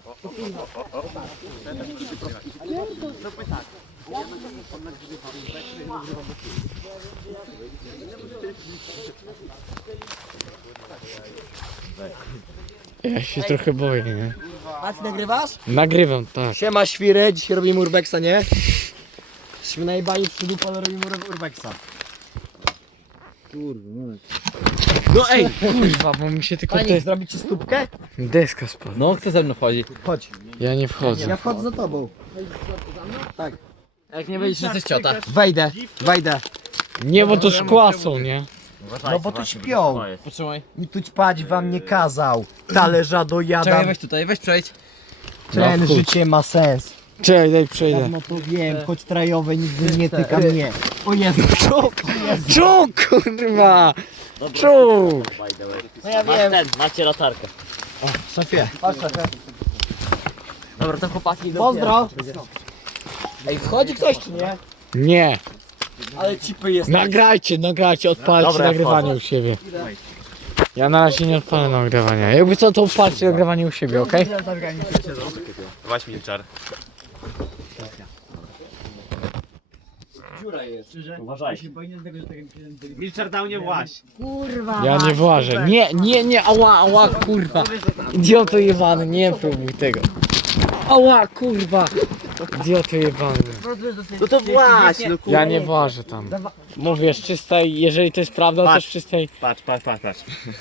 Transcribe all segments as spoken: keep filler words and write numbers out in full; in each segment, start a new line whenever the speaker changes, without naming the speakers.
Ja się trochę boję, nie?
A ty nagrywasz?
Nagrywam, tak.
Siema świry, dzisiaj robimy urbexa, nie? Jesteśmy najbani w przydupa, ale robimy ur- urbexa.
No ej, kurwa, bo mi się tylko
Pani,
des
zrobić ci stópkę?
deska spadła.
No, kto ze mną wchodzi?
Chodź.
Ja nie wchodzę.
Ja wchodzę za tobą. Tak.
Jak nie wejdziesz, jesteś ciota.
Wejdę, wejdę.
Nie, bo to szkła są, nie?
No bo tu śpią.
Potrzymaj.
I tu spać wam nie kazał. Talerza
Czekaj,
dojadam.
weź tutaj, weź przejdź.
Tren,
No, chuj.
życie ma sens.
Czekaj, daj przejdę.
No to wiem, choć trajowe nigdy nie tyka mnie. O Jezu,
Czuk! Czuk, kurwa! Czuk!
no ja wiem.
Ten, macie latarkę.
Szefie, patrz szefie.
Dobra, to chłopaki do
Pozdro. Ej, wchodzi ktoś czy nie?
Nie.
Ale cipy jest.
Nagrajcie, nagrajcie, odpalcie
Dobra,
nagrywanie u siebie. Ja na razie nie odpalę nagrywania. Jakby co, to odpalcie nagrywanie u siebie, okej?
Weź mi czar.
Dziura jest.
Uważaj. Milczar dał nie właś.
Kurwa.
Ja nie włażę. Nie, nie, nie, ała, ała, kurwa. Idioto jebany, nie próbuj tego. Ała, kurwa. Idioto jebany.
No to właś, no kurwa.
Ja nie włażę tam. Mówię, z czystej, jeżeli to jest prawda, to z czystej...
Patrz, patrz, patrz, patrz.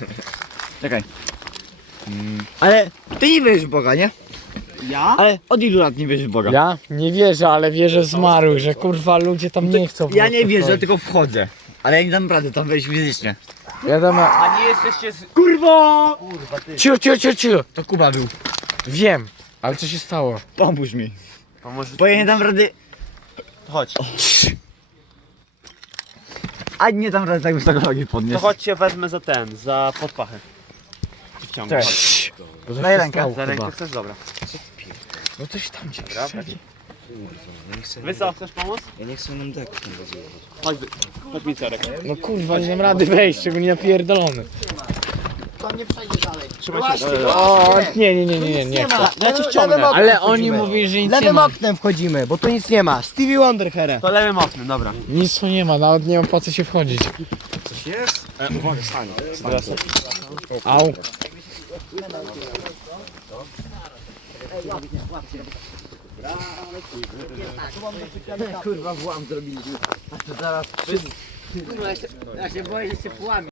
Ale ty nie wierzysz w Boga, nie?
Ja?
Ale od ilu lat nie wierzysz w Boga?
Ja nie wierzę, ale wierzę w zmarłych, że kurwa ludzie tam nie chcą. po
Ja
prostu
nie wierzę,
chodzić.
tylko wchodzę. Ale ja nie dam rady tam wejść fizycznie.
Ja tam...
A nie jesteście z...
Kurwa! Cicho, cicho, cicho, cicho.
To Kuba był.
Wiem, ale co się stało?
Pomóż mi.
Pomoże...
Bo ja nie dam rady.
Chodź.
A nie dam rady tak wysoko nogi
To
podnieść.
chodź cię wezmę za ten, za podpachę. Ci wciągnę.
Cześć.
Chodź.
Bo co
Daj
się
rękę.
stało,
Za rękę
chyba?
chcesz? Dobra.
No coś tam cię
Dobra.
strzeli.
Wy co, chcesz pomóc?
Ja nie chcę nam deku tam bazować.
Chodź, chodź Milczarek.
No kurwa, nie dam rady wejść, szczególnie napierdolony.
To nie przejdzie dalej.
Trzymaj się.
O, nie, nie, nie, nie, nie, nie.
Nie ma.
Ja cię wciągnę.
Lewym oknem
Ale oni
wchodzimy.
mówili, że nic nie
Lewym
ma.
oknem wchodzimy, bo tu nic nie ma. Stevie Wonder here.
To lewym oknem, dobra.
Nic tu nie ma, nawet nie mam po co się wchodzić.
Coś jest? E, uwaga, stań.
Au.
Kurwa, włam zrobiliśmy. A to zaraz... Kurwa, ja się boję, że się połamie.